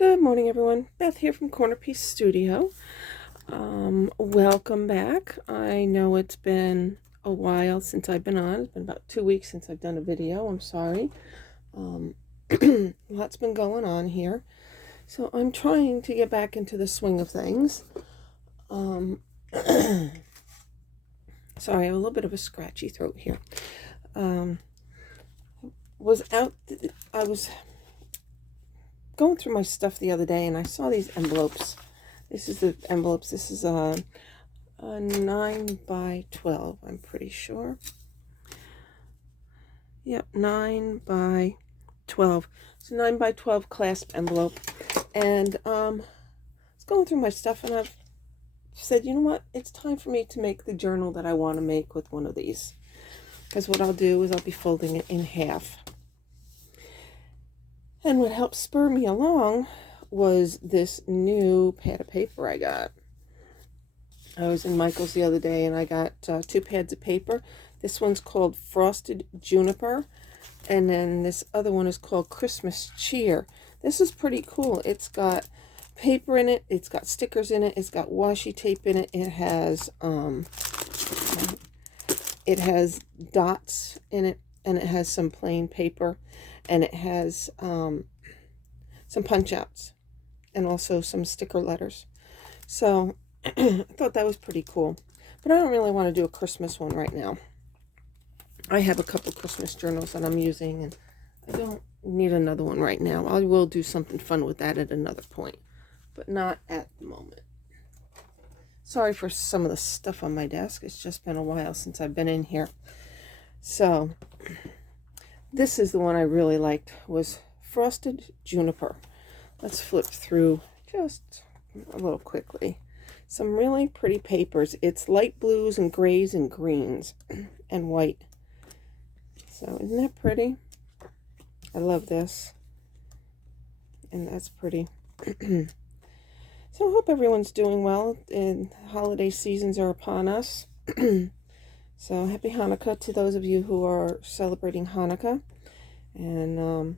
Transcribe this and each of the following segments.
Good morning, everyone. Beth here from CornerPiece Studio. Welcome back. I know it's been a while since I've been on. It's been about 2 weeks since I've done a video. I'm sorry. Lots been going on here. So I'm trying to get back into the swing of things. Sorry, I have a little bit of a scratchy throat here. I was going through my stuff the other day and I saw these envelopes. This is the envelopes. This is a 9 by 12, I'm pretty sure. Yep, 9 by 12. It's a 9 by 12 clasp envelope. And I was going through my stuff and I've said, you know what? It's time for me to make the journal that I want to make with one of these. Because what I'll do is I'll be folding it in half. And what helped spur me along was this new pad of paper I got. I was in Michael's the other day and I got 2 pads of paper. This one's called Frosted Juniper, and then this other one is called Christmas Cheer. This is pretty cool. It's got paper in it, it's got stickers in it, it's got washi tape in it, it has dots in it, and it has some plain paper, and it has some punch outs and also some sticker letters. So I thought that was pretty cool, but I don't really want to do a Christmas one right now. I have a couple Christmas journals that I'm using and I don't need another one right now. I will do something fun with that at another point, but not at the moment. Sorry for some of the stuff on my desk. It's just been a while since I've been in here. So this is the one I really liked, was Frosted Juniper. Let's flip through just a little quickly. Some really pretty papers. It's light blues and grays and greens and white. So isn't that pretty? I love this. And that's pretty. So I hope everyone's doing well, and holiday seasons are upon us. So happy Hanukkah to those of you who are celebrating Hanukkah. And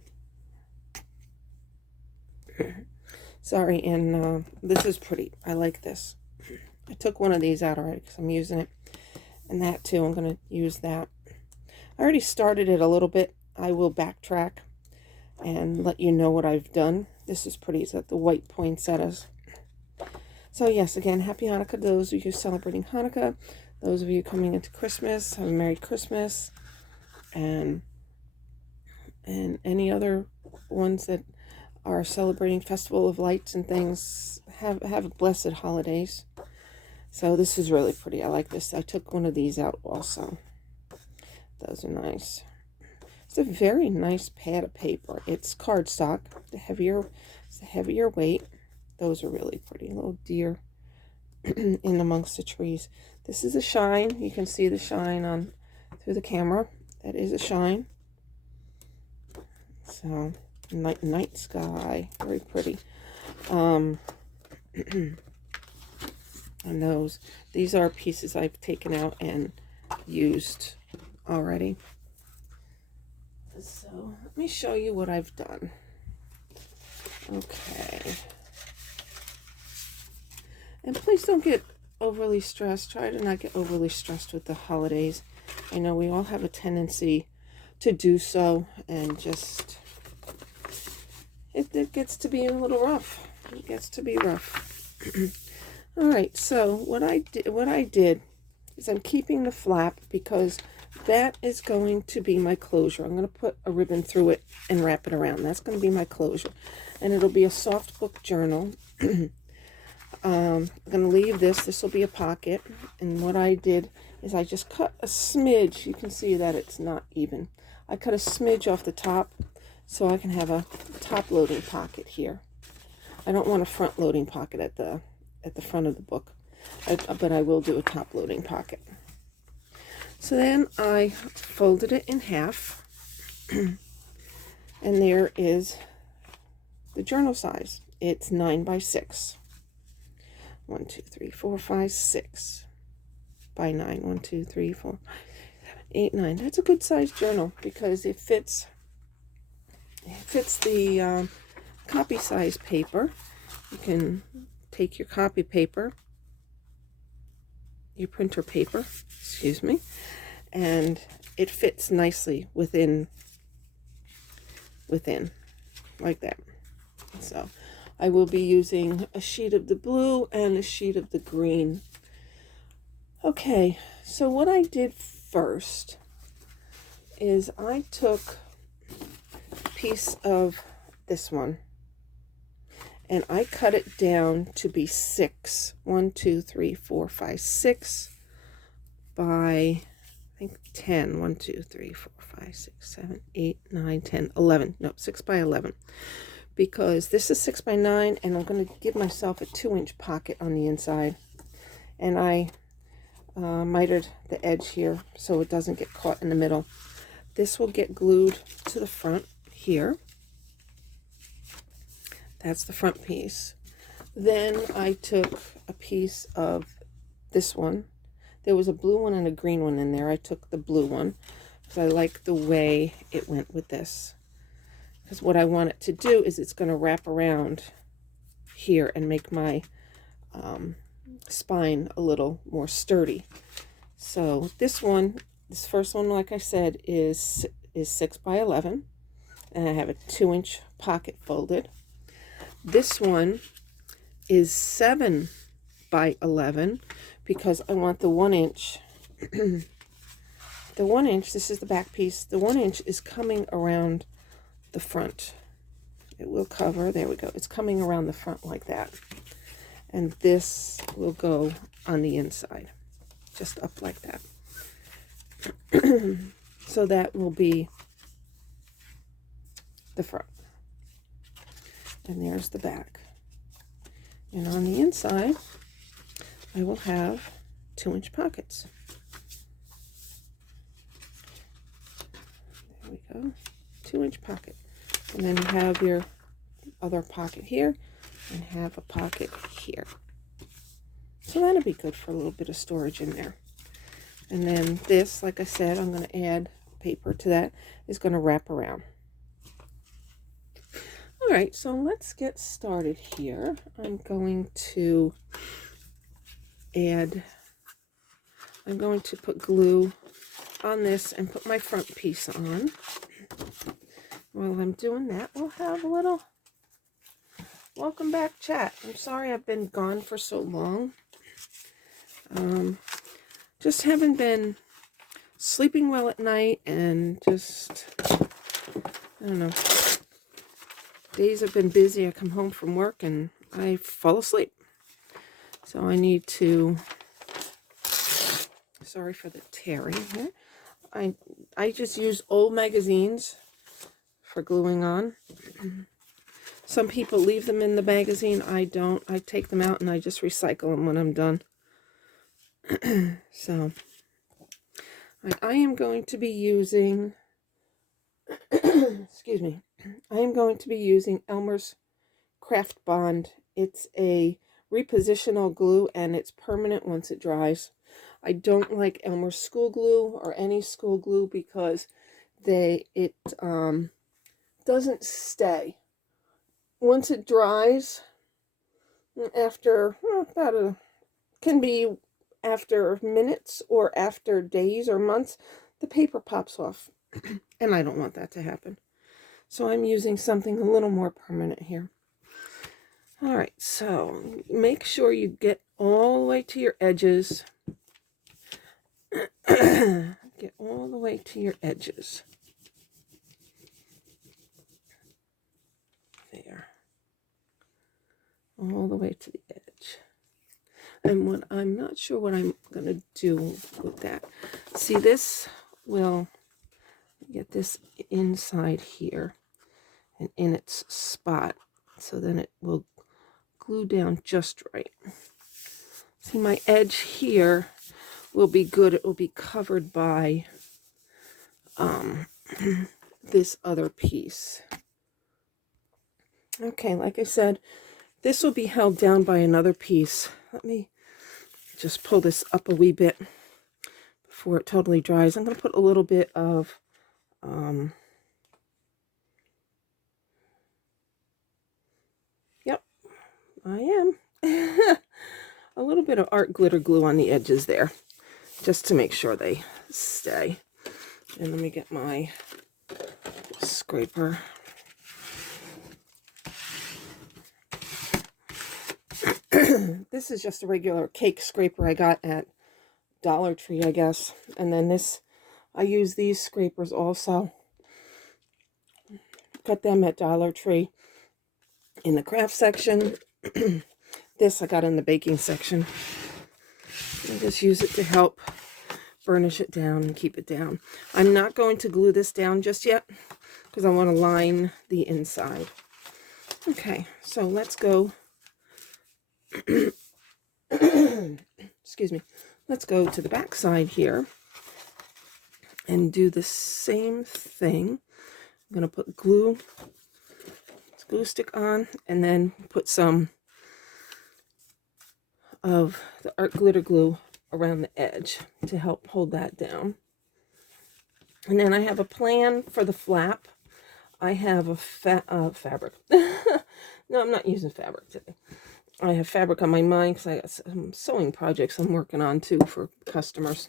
sorry, and this is pretty. I like this. I took one of these out already because I'm using it. And that too, I'm going to use that. I already started it a little bit. I will backtrack and let you know what I've done. This is pretty. It's got the white poinsettias. So yes, again, happy Hanukkah to those of you celebrating Hanukkah. Those of you coming into Christmas, have a Merry Christmas. And any other ones that are celebrating Festival of Lights and things, have blessed holidays. So this is really pretty. I like this. I took one of these out also. Those are nice. It's a very nice pad of paper. It's cardstock. It's a heavier weight. Those are really pretty. Little deer in amongst the trees. This is a shine. You can see the shine on through the camera. That is a shine. So night sky, very pretty. And these are pieces I've taken out and used already. So let me show you what I've done. Okay. And please don't get overly stressed. Try to not get overly stressed with the holidays. I know we all have a tendency to do so, and just it gets to be a little rough. It gets to be rough. All right, so what I did is I'm keeping the flap because that is going to be my closure. I'm going to put a ribbon through it and wrap it around. That's going to be my closure, and it'll be a soft book journal. I'm going to leave this. This will be a pocket, and what I did is I just cut a smidge. You can see that it's not even. I cut a smidge off the top so I can have a top loading pocket here. I don't want a front loading pocket at the front of the book, but I will do a top loading pocket. So then I folded it in half, and there is the journal size. It's 9 by 6. 1, 2, 3, 4, 5, 6 by 9. 1, 2, 3, 4, 5, 7, 8, 9. That's a good sized journal because it fits the copy size paper. You can take your copy paper, your printer paper, excuse me, and it fits nicely within like that. So I will be using a sheet of the blue and a sheet of the green. Okay, so what I did first is I took a piece of this one and I cut it down to be 6. 1, 2, 3, 4, 5, 6 by, I think 10. 1, 2, 3, 4, 5, 6, 7, 8, 9, 10, 11. No, 6 by 11. Because this is 6 by 9, and I'm going to give myself a 2-inch pocket on the inside. And I mitered the edge here so it doesn't get caught in the middle. This will get glued to the front here. That's the front piece. Then I took a piece of this one. There was a blue one and a green one in there. I took the blue one because I like the way it went with this. Because what I want it to do is it's going to wrap around here and make my spine a little more sturdy. So this first one, like I said, is 6 by 11, and I have a 2-inch pocket folded. This one is 7 by 11 because I want the 1-inch. The 1-inch, this is the back piece. The 1-inch is coming around the front. It will cover, there we go. It's coming around the front like that. And this will go on the inside, just up like that. So that will be the front. And there's the back. And on the inside, I will have 2-inch pockets. There we go. 2-inch pocket. And then you have your other pocket here and have a pocket here. So that'll be good for a little bit of storage in there. And then this, like I said, I'm going to add paper to that, is going to wrap around. All right, so let's get started here. I'm going to put glue on this and put my front piece on. While I'm doing that, we'll have a little welcome back chat. I'm sorry I've been gone for so long. Just haven't been sleeping well at night, and just, I don't know, days have been busy. I come home from work and I fall asleep. So I need to, sorry for the tearing here. I just use old magazines for gluing on. Some people leave them in the magazine. I don't. I take them out and I just recycle them when I'm done. So I am going to be using excuse me, I am going to be using Elmer's Craft Bond. It's a repositional glue and it's permanent once it dries. I don't like Elmer's school glue or any school glue because it doesn't stay. Once it dries, after can be after minutes or after days or months, the paper pops off. And I don't want that to happen. So I'm using something a little more permanent here. All right, so make sure you get all the way to your edges. Get all the way to your edges. There. All the way to the edge. And I'm not sure what I'm going to do with that. See, this will get this inside here and in its spot. So then it will glue down just right. See, my edge here will be good. It will be covered by this other piece. Okay, like I said, this will be held down by another piece. Let me just pull this up a wee bit before it totally dries. I'm going to put a little bit of I am. A little bit of art glitter glue on the edges there, just to make sure they stay. And let me get my scraper. This is just a regular cake scraper I got at Dollar Tree, I guess. And then this, I use these scrapers also. Got them at Dollar Tree in the craft section. This I got in the baking section. I just use it to help burnish it down and keep it down. I'm not going to glue this down just yet because I want to line the inside. Okay, so let's go. Excuse me. Let's go to the back side here and do the same thing. I'm going to put glue stick on, and then put some of the art glitter glue around the edge to help hold that down. And then I have a plan for the flap. I have a fabric. No, I'm not using fabric today. I have fabric on my mind because I got some sewing projects I'm working on too for customers.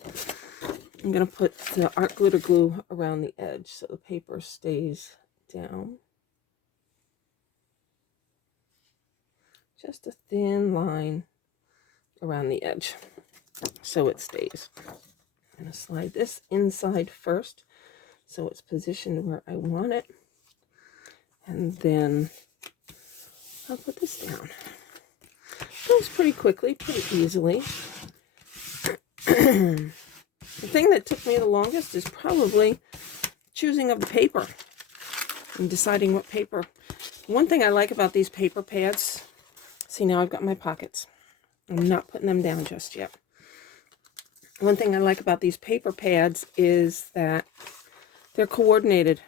I'm going to put the art glitter glue around the edge so the paper stays down. Just a thin line around the edge so it stays. I'm going to slide this inside first so it's positioned where I want it. And then I'll put this down. Goes pretty quickly, pretty easily. The thing that took me the longest is probably choosing of the paper and deciding what paper. One thing I like about these paper pads, see, now I've got my pockets. I'm not putting them down just yet. One thing I like about these paper pads is that they're coordinated.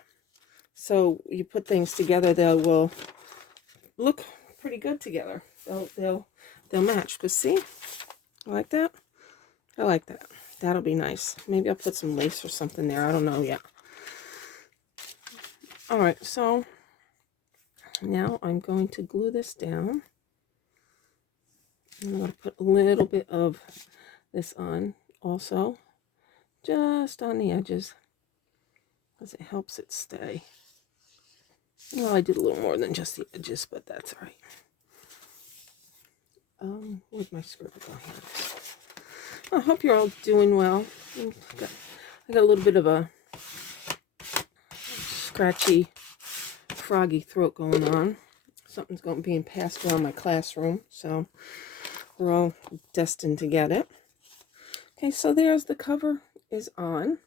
So you put things together, they will look pretty good together. They'll match. Because see, I like that. I like that. That'll be nice. Maybe I'll put some lace or something there. I don't know yet. All right, so now I'm going to glue this down. I'm going to put a little bit of this on also, just on the edges, because it helps it stay. Well, I did a little more than just the edges, but that's all right. Where's my scribble going? I hope you're all doing well. I got a little bit of a scratchy, froggy throat going on. Something's being passed around my classroom, so we're all destined to get it. Okay, so there's the cover is on.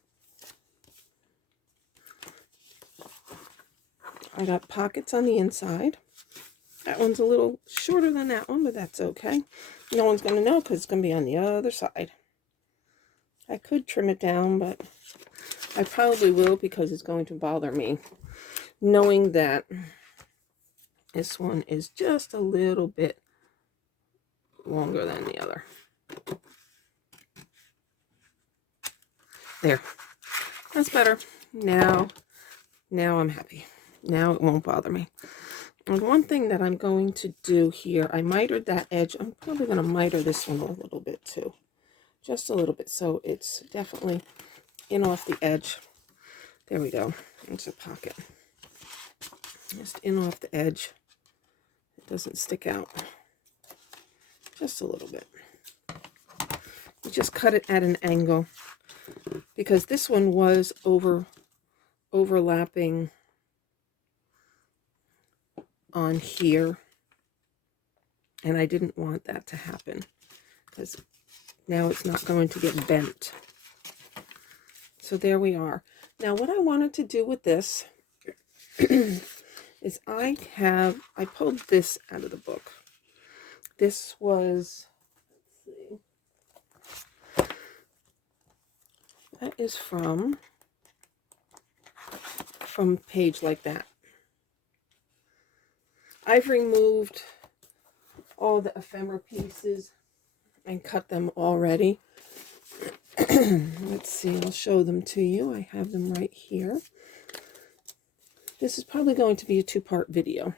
I got pockets on the inside. That one's a little shorter than that one, but that's okay. No one's going to know because it's going to be on the other side. I could trim it down, but I probably will because it's going to bother me, knowing that this one is just a little bit longer than the other. There. That's better. Now I'm happy. Now it won't bother me. And one thing that I'm going to do here, I mitered that edge. I'm probably going to miter this one a little bit too. Just a little bit, so it's definitely in off the edge. There we go. It's a pocket. Just in off the edge. It doesn't stick out. Just a little bit. You just cut it at an angle because this one was overlapping on here, and I didn't want that to happen because now it's not going to get bent. So there we are. Now what I wanted to do with this is I pulled this out of the book. This was, let's see, that is from Page Like That. I've removed all the ephemera pieces and cut them already. Let's see, I'll show them to you. I have them right here. This is probably going to be a two-part video,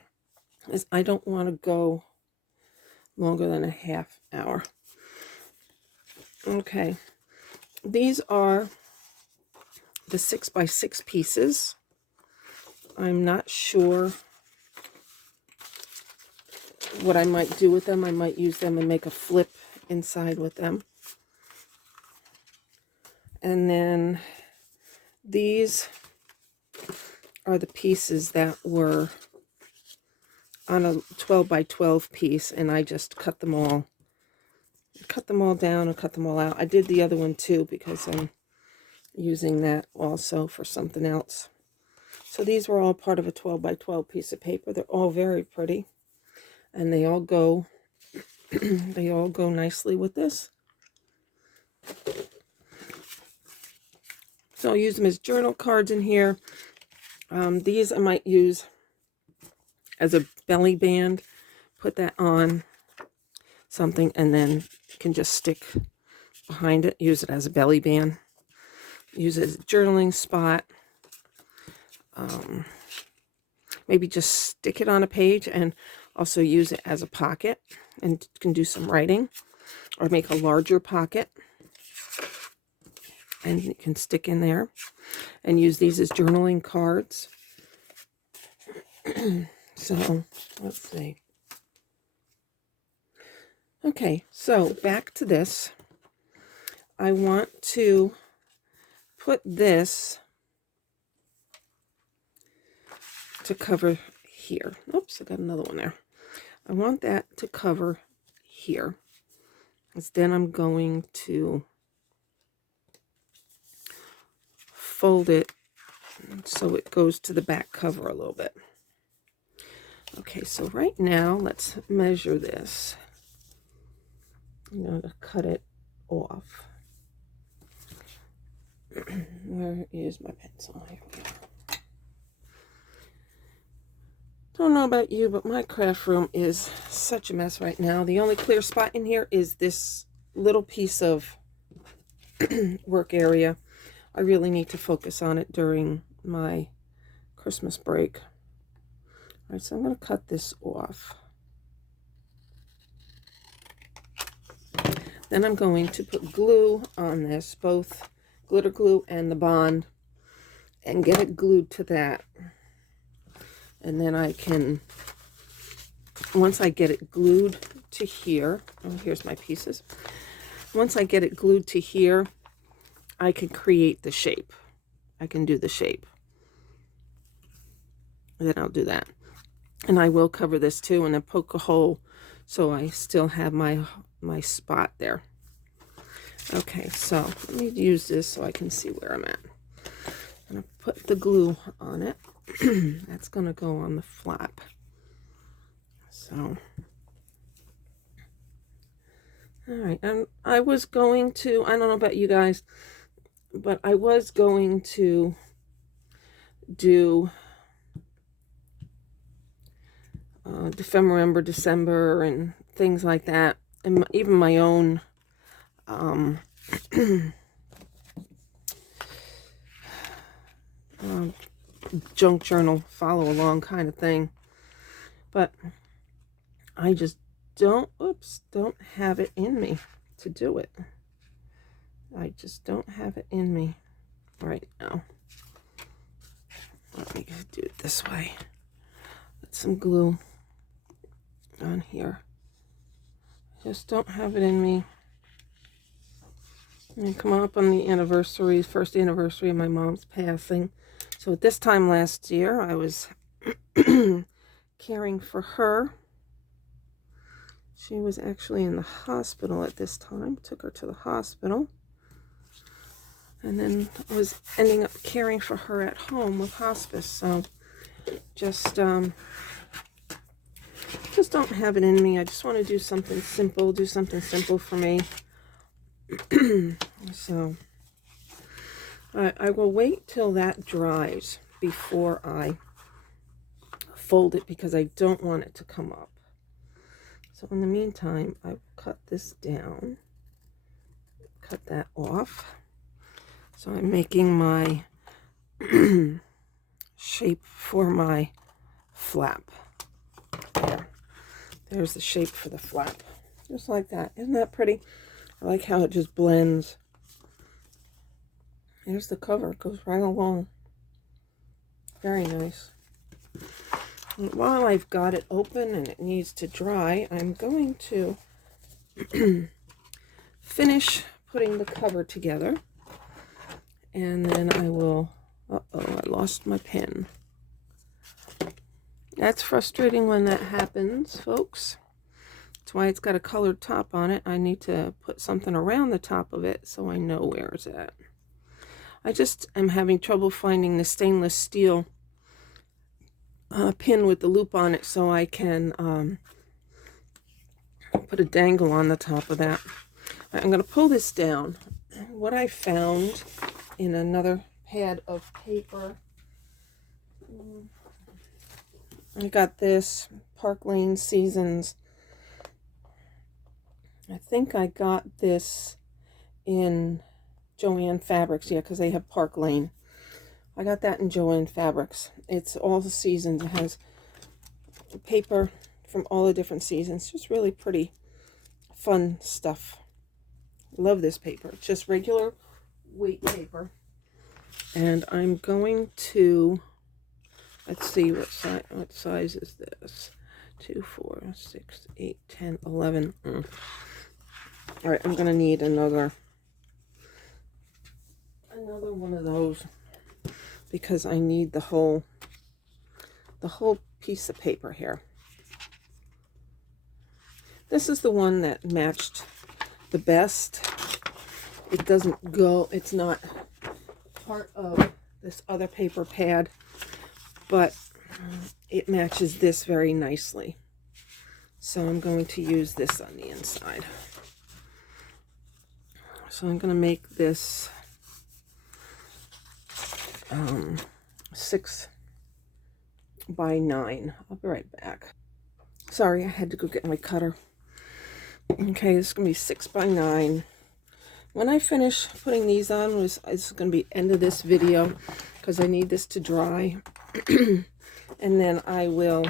as I don't want to go longer than a half hour. Okay, these are the 6x6 pieces. I'm not sure what I might do with them. I might use them and make a flip inside with them. And then these are the pieces that were on a 12x12 piece, and I just cut them all down and cut them all out. I did the other one too because I'm using that also for something else. So these were all part of a 12x12 piece of paper. They're all very pretty, and they all go they all go nicely with this. So I'll use them as journal cards in here. These I might use as a belly band. Put that on something and then you can just stick behind it. Use it as a belly band. Use it as a journaling spot. Maybe just stick it on a page and also use it as a pocket, and you can do some writing, or make a larger pocket and you can stick in there, and use these as journaling cards. So let's see. Okay, so back to this. I want to put this to cover here. Oops, I got another one there. I want that to cover here. Because then I'm going to fold it so it goes to the back cover a little bit. Okay, so right now let's measure this. I'm going to cut it off. Where is my pencil? Here we are. Don't know about you, but my craft room is such a mess right now. The only clear spot in here is this little piece of work area. I really need to focus on it during my Christmas break. All right, so I'm going to cut this off. Then I'm going to put glue on this, both glitter glue and the bond, and get it glued to that. And then I can, once I get it glued to here, oh, here's my pieces. Once I get it glued to here, I can create the shape. I can do the shape. And then I'll do that. And I will cover this too, and then poke a hole so I still have my spot there. Okay, so let me use this so I can see where I'm at. I'm going to put the glue on it. That's going to go on the flap. So, all right. And I was going to, I don't know about you guys, but I was going to do November, December, and things like that, and even my own junk journal follow along kind of thing, but I just don't have it in me to do it. I just don't have it in me right now. Let me do it this way. Put some glue on here. Just don't have it in me. And come up on the anniversary, first anniversary of my mom's passing. So at this time last year, I was caring for her. She was actually in the hospital at this time. Took her to the hospital. And then was ending up caring for her at home with hospice. So just don't have it in me. I just want to do something simple for me. So I will wait till that dries before I fold it, because I don't want it to come up. So in the meantime, I will cut this down, cut that off. So I'm making my shape for my flap. There's the shape for the flap. Just like that. Isn't that pretty? I like how it just blends. Here's the cover. It goes right along. Very nice. And while I've got it open and it needs to dry, I'm going to finish putting the cover together. And then I will... Uh-oh, I lost my pen. That's frustrating when that happens, folks. That's why it's got a colored top on it. I need to put something around the top of it so I know where it's at. I just am having trouble finding the stainless steel pin with the loop on it so I can put a dangle on the top of that. I'm going to pull this down. What I found in another pad of paper, I got this Park Lane Seasons. I think I got this in Joann Fabrics, yeah, because they have Park Lane. I got that in Joann Fabrics. It's all the seasons. It has paper from all the different seasons. Just really pretty, fun stuff. Love this paper. It's just regular weight paper. And I'm going to, let's see, what size is this? 2, 4, 6, 8, 10, 11. All right, I'm going to need another one of those because I need the whole piece of paper here. This is the one that matched the best. It doesn't go, it's not part of this other paper pad, but it matches this very nicely. So I'm going to use this on the inside. So I'm going to make this 6 by 9. I'll be right back. Sorry, I had to go get my cutter. Okay, this is going to be 6 by 9. When I finish putting these on, it's going to be end of this video because I need this to dry. And then I will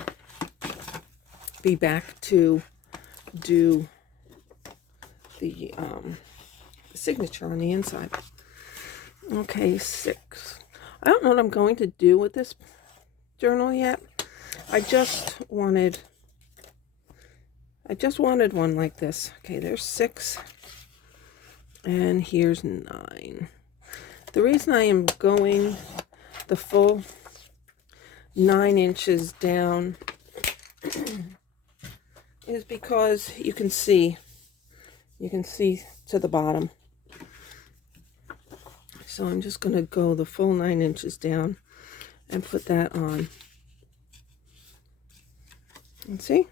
be back to do the signature on the inside. Okay, 6. I don't know what I'm going to do with this journal yet. I just wanted one like this. Okay, there's 6. And here's 9. The reason I am going the full 9 inches down is because you can see to the bottom. So I'm just going to go the full 9 inches down and put that on. And see?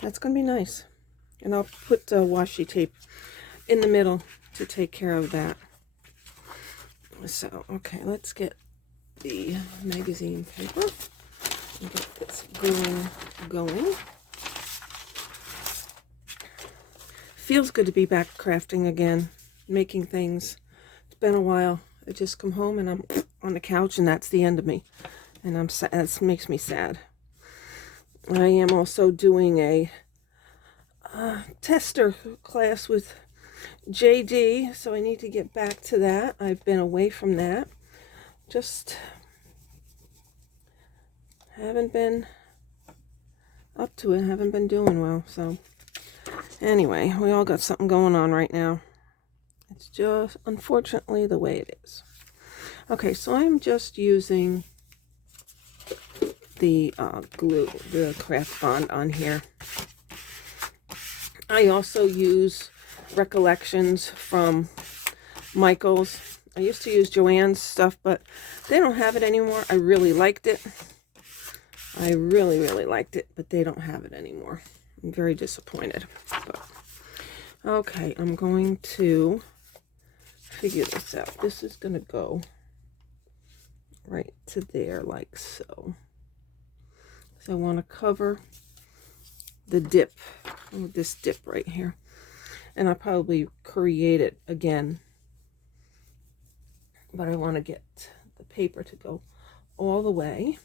That's going to be nice. And I'll put washi tape in the middle to take care of that. So, okay, let's get the magazine paper and get this going. Feels good to be back crafting again, making things. It's been a while. I just come home and I'm on the couch and that's the end of me. And I'm sad. That makes me sad. I am also doing a tester class with JD, so I need to get back to that. I've been away from that. Just haven't been up to it. Haven't been doing well. So anyway, we all got something going on right now. It's just unfortunately the way it is. Okay, so I'm just using the glue, the craft bond on here. I also use Recollections from Michaels. I used to use Joann's stuff, but they don't have it anymore. I really liked it. I really, really liked it, but they don't have it anymore. I'm very disappointed. But, okay, I'm going to figure this out. This is going to go right to there like so. So I want to cover the dip with this dip right here. And I'll probably create it again. But I want to get the paper to go all the way.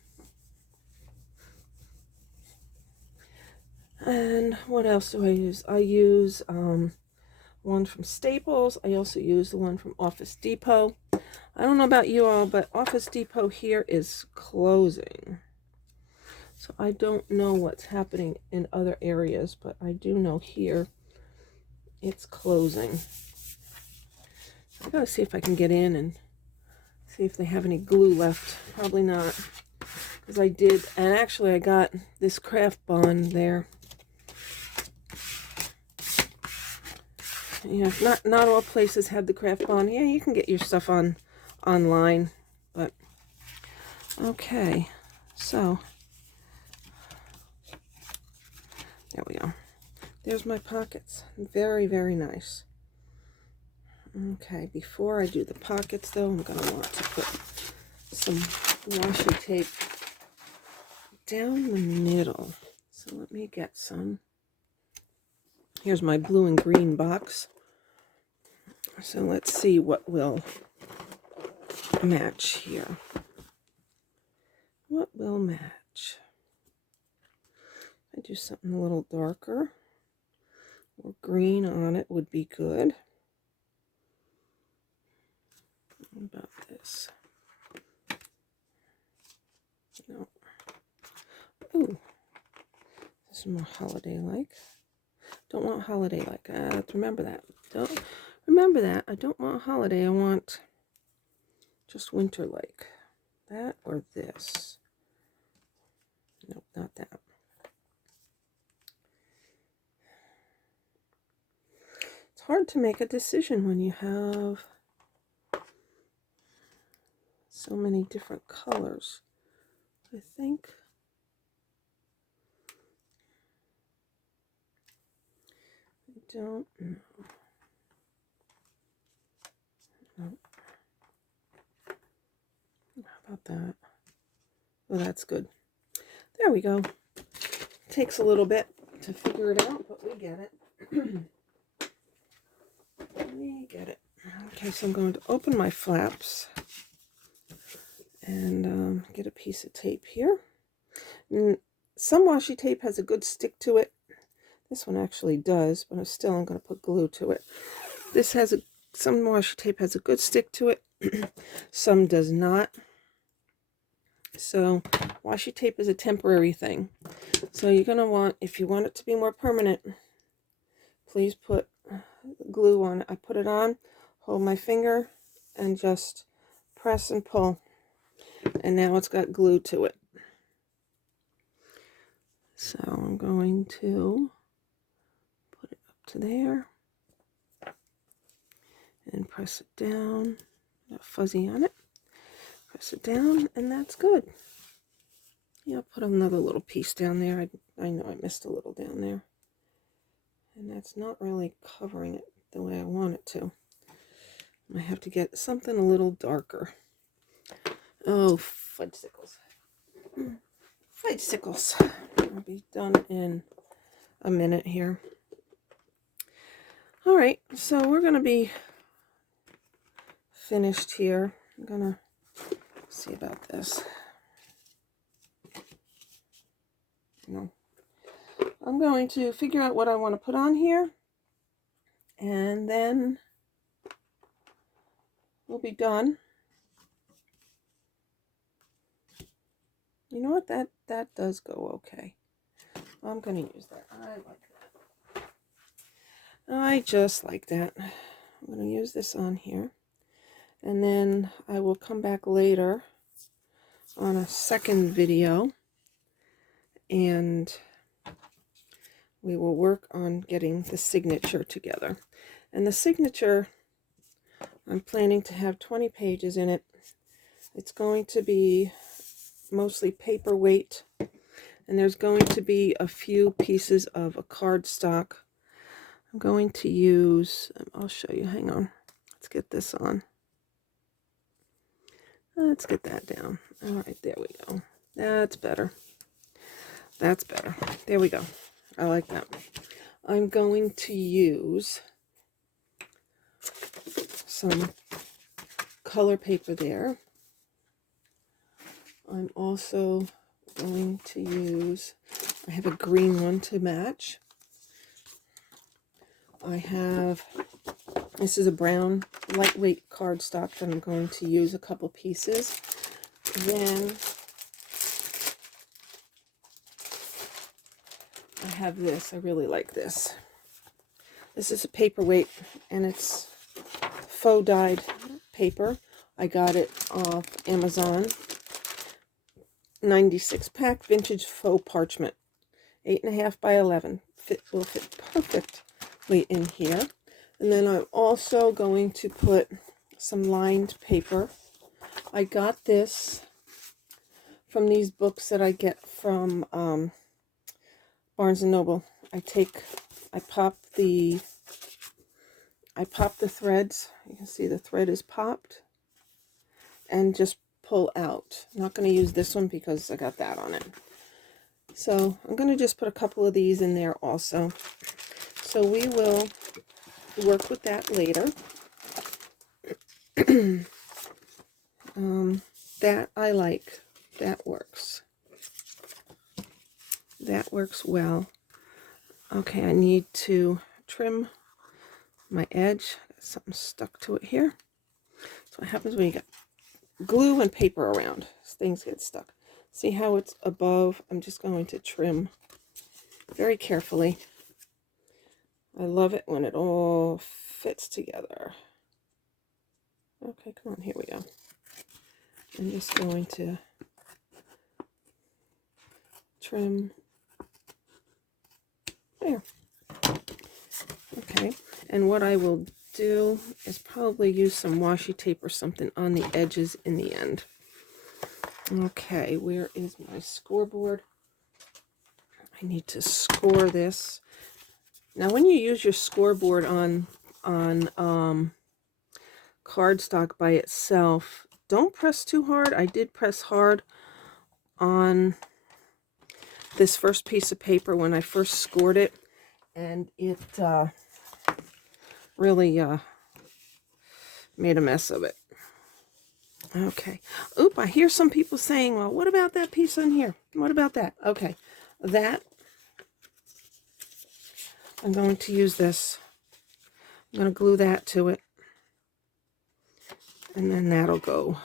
And what else do I use? I use one from Staples. I also use the one from Office Depot. I don't know about you all, but Office Depot here is closing. So I don't know what's happening in other areas, but I do know here it's closing. I gotta see if I can get in and see if they have any glue left. Probably not, because I did, and actually I got this craft bond there. Yeah, not all places have the craft bond. Yeah, you can get your stuff online, but okay. So there we go. There's my pockets. Very, very nice. Okay, before I do the pockets though, I'm gonna want to put some washi tape down the middle. So let me get some. Here's my blue and green box. So let's see what will match here. What will match? I do something a little darker, or green on it would be good. What about this? No. Ooh, this is more holiday-like. Don't want holiday-like. I have to remember that. Don't remember that. I don't want holiday. I want just winter-like. That or this. Nope, not that. It's hard to make a decision when you have so many different colors. I think I don't know. Nope. How about that? Well, that's good. There we go. Takes a little bit to figure it out, but we get it. We get it. Okay, so I'm going to open my flaps and get a piece of tape here. And some washi tape has a good stick to it. This one actually does, but I'm going to put glue to it. This has some washi tape has a good stick to it. Some does not. So washi tape is a temporary thing. So you're going to want, if you want it to be more permanent, please put glue on it. I put it on, hold my finger, and just press and pull. And now it's got glue to it. So I'm going to put it up to there and press it down. Got fuzzy on it. Press it down, and that's good. Yeah, I'll put another little piece down there. I know I missed a little down there. And that's not really covering it the way I want it to. I have to get something a little darker. Oh, fudgesicles. Fudgesicles. I'll be done in a minute here. All right, so we're going to be finished here. I'm going to see about this. No. I'm going to figure out what I want to put on here, and then we'll be done. You know what? That does go okay. I'm going to use that. I like that. I just like that. I'm going to use this on here, and then I will come back later on a second video, and we will work on getting the signature together. And the signature, I'm planning to have 20 pages in it. It's going to be mostly paperweight, and there's going to be a few pieces of a cardstock. I'm going to use, I'll show you, hang on. Let's get this on. Let's get that down. All right, there we go. That's better. That's better. There we go. I like that. I'm going to use some color paper there. I'm also going to use I have a green one to match. I have, this is a brown lightweight cardstock that I'm going to use a couple pieces. Then I have this. I really like this. This is a paperweight, and it's faux dyed paper. I got it off Amazon. 96 pack vintage faux parchment. 8.5 by 11. Will fit perfectly in here. And then I'm also going to put some lined paper. I got this from these books that I get from Barnes & Noble. I pop the threads. You can see the thread is popped, and just pull out. I'm not going to use this one because I got that on it. So I'm going to just put a couple of these in there also. So we will work with that later. That I like. That works. That works well. Okay, I need to trim my edge. Something stuck to it here. That's what happens when you get glue and paper around. Things get stuck. See how it's above? I'm just going to trim very carefully. I love it when it all fits together. Okay, come on, here we go. I'm just going to trim there. Okay, and what I will do is probably use some washi tape or something on the edges in the end. Okay, where is my scoreboard? I need to score this. Now, when you use your scoreboard on cardstock by itself, don't press too hard. I did press hard on this first piece of paper when I first scored it, and it really made a mess of it. Okay. Oop, I hear some people saying, well, what about that piece on here? What about that? Okay. That, I'm going to use this. I'm going to glue that to it. And then that'll go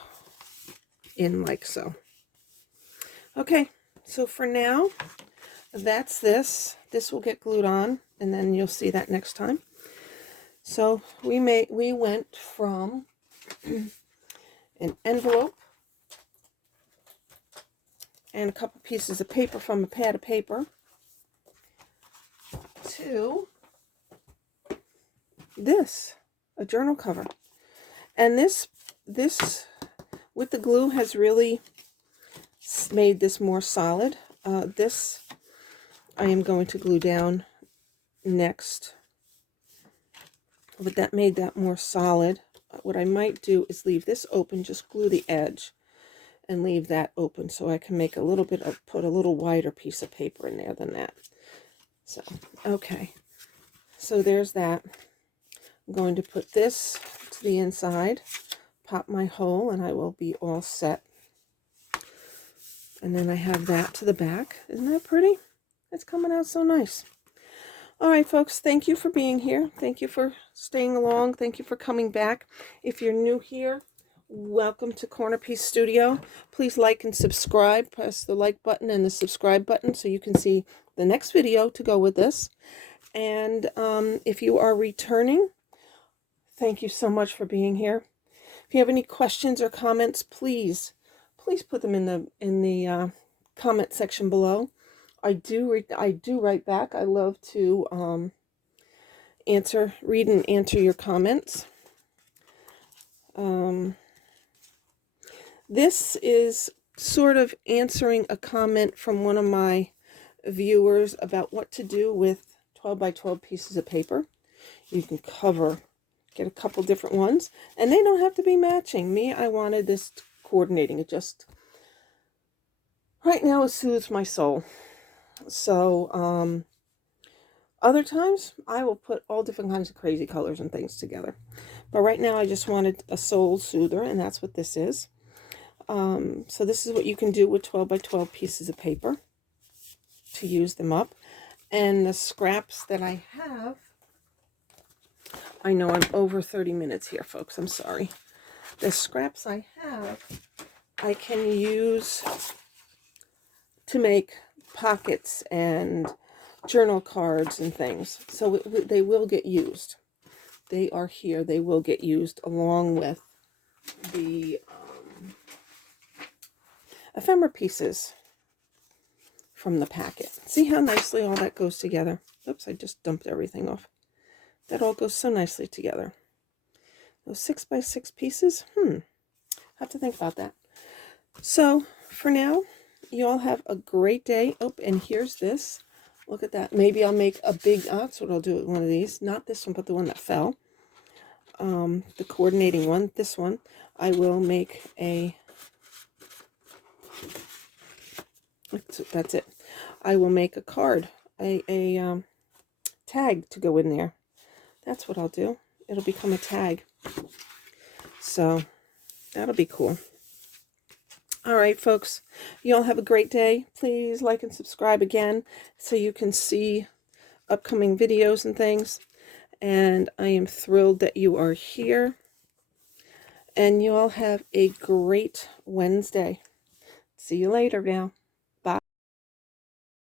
in like so. Okay. So for now, that's this. This will get glued on, and then you'll see that next time. So we went from an envelope and a couple pieces of paper from a pad of paper to this, a journal cover. And this with the glue has really made this more solid. This I am going to glue down next, but that made that more solid. What I might do is leave this open, just glue the edge and leave that open so I can make a little bit of, put a little wider piece of paper in there than that. So, okay. So there's that. I'm going to put this to the inside, pop my hole, and I will be all set. And then I have that to the back. Isn't that pretty? It's coming out so nice. All right, folks, thank you for being here. Thank you for staying along. Thank you for coming back. If you're new here, welcome to CornerPiece Studio. Please like and subscribe. Press the like button and the subscribe button so you can see the next video to go with this. And if you are returning, thank you so much for being here. If you have any questions or comments, please put them in the comment section below. I do write back. I love to read and answer your comments. This is sort of answering a comment from one of my viewers about what to do with 12 by 12 pieces of paper. You can get a couple different ones, and they don't have to be matching. I wanted this coordinating. It just, right now, it soothes my soul. So, other times, I will put all different kinds of crazy colors and things together. But right now, I just wanted a soul soother, and that's what this is. So this is what you can do with 12 by 12 pieces of paper. to use them up. And the scraps that I have, I know I'm over 30 minutes here, folks. I'm sorry. The scraps I have, I can use to make pockets and journal cards and things. So they will get used. They are here. They will get used along with the ephemera pieces from the packet. See how nicely all that goes together? Oops, I just dumped everything off. That all goes so nicely together. Those 6x6 pieces, have to think about that. So for now, you all have a great day. Oh, and here's this. Look at that. Maybe I'll make a big, that's what I'll do with one of these. Not this one, but the one that fell. The coordinating one. This one, I will make a, that's it. I will make a card, a tag to go in there. That's what I'll do. It'll become a tag. So that'll be cool. All right, folks. You all have a great day. Please like and subscribe again so you can see upcoming videos and things. And I am thrilled that you are here. And you all have a great Wednesday. See you later now.